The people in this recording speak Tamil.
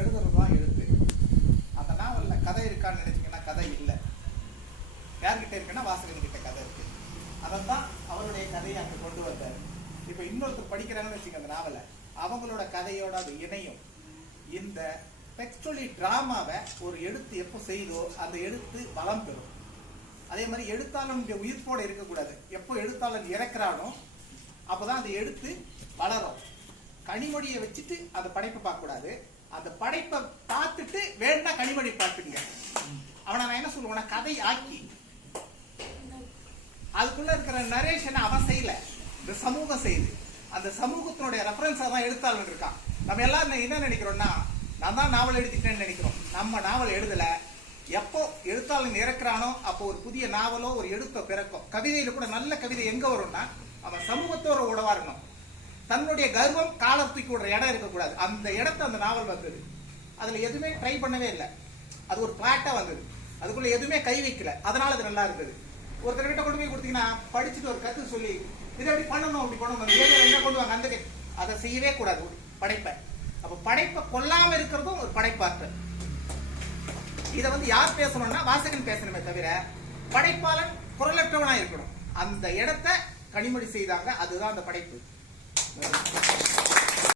எழுதுறதுதான் எழுத்து. அந்த நாவல்ல கதை இருக்கான்னு நினைச்சீங்கன்னா கதை இல்லை. யார்கிட்ட இருக்குன்னா வாசகன் கிட்ட கதை இருக்கு. அதைத்தான் அவருடைய கதையை அங்க கொண்டு வந்தார். இப்ப இன்னொருத்தர் படிக்கிறாங்கன்னு வச்சுக்க அந்த நாவலை, அவங்களோட கதையோட அது இணையும். இந்த டெக்ஸ்டுவலி டிராமாவை ஒரு எழுத்து எப்போ செய்தோ அந்த எழுத்து வளம் பெறும். அதே மாதிரி எழுத்தாளனுடைய உயிர்ப்போட இருக்கக்கூடாது. எப்போ எழுத்தாளன் இறக்குறானோ அப்போதான் அந்த எழுத்து வளரும். கனிமொழியை வச்சுட்டு அந்த படைப்பை பார்க்கக்கூடாது. அந்த படைப்பை பார்த்துட்டு வேணா கனிமொழி பார்த்துங்க. அவனை நான் என்ன சொல்லுவேன்னா, கதை ஆக்கி அதுக்குள்ள இருக்கிற நரேஷனை அவன் செய்யல, இந்த சமூகம் செய்யுது. அந்த சமூகத்தினுடைய ரெஃபரன்ஸா தான் எழுத்தாளன் இருக்கான். நம்ம எல்லாரும் என்ன நினைக்கிறோம்னா, நான் தான் நாவல் எழுதிட்டேன்னு நினைக்கிறோம். நம்ம நாவல் எழுதல. எப்போ எழுத்தாளன் இறக்குறானோ அப்போ ஒரு புதிய நாவலோ ஒரு எழுத்தோ பிறக்கும். கவிதையில கூட நல்ல கவிதை எங்க வரும்னா, அவன் சமூகத்தோட உடவா இருக்கணும். தன்னுடைய கர்வம் காலத்துக்கு விடுற இடம் இருக்கக்கூடாது. அந்த இடத்த அந்த நாவல் வந்தது. அதுல எதுவுமே ட்ரை பண்ணவே இல்லை. அது ஒரு பிளாட்டா வந்தது. அதுக்குள்ள எதுவுமே கை வைக்கல. அதனால அது நல்லா இருந்தது. ஒருத்தர் கிட்ட கொண்டு போய் கொடுத்தீங்கன்னா படிச்சுட்டு ஒரு கத்து சொல்லி இதை எப்படி பண்ணணும் அப்படி பண்ணணும் கொண்டு வாங்க, அந்த அதை செய்யவே கூடாது ஒரு படைப்பை. அப்ப படைப்பை கொல்லாம இருக்கிறதும் ஒரு படைப்பாற்றல். இதை யார் பேசணும்னா வாசகன் பேசணுமே தவிர படைப்பாளன் குரலற்றவனா இருக்கணும். அந்த இடத்தை கனிமொழி செய்தாங்க. அதுதான் அந்த படைப்பு.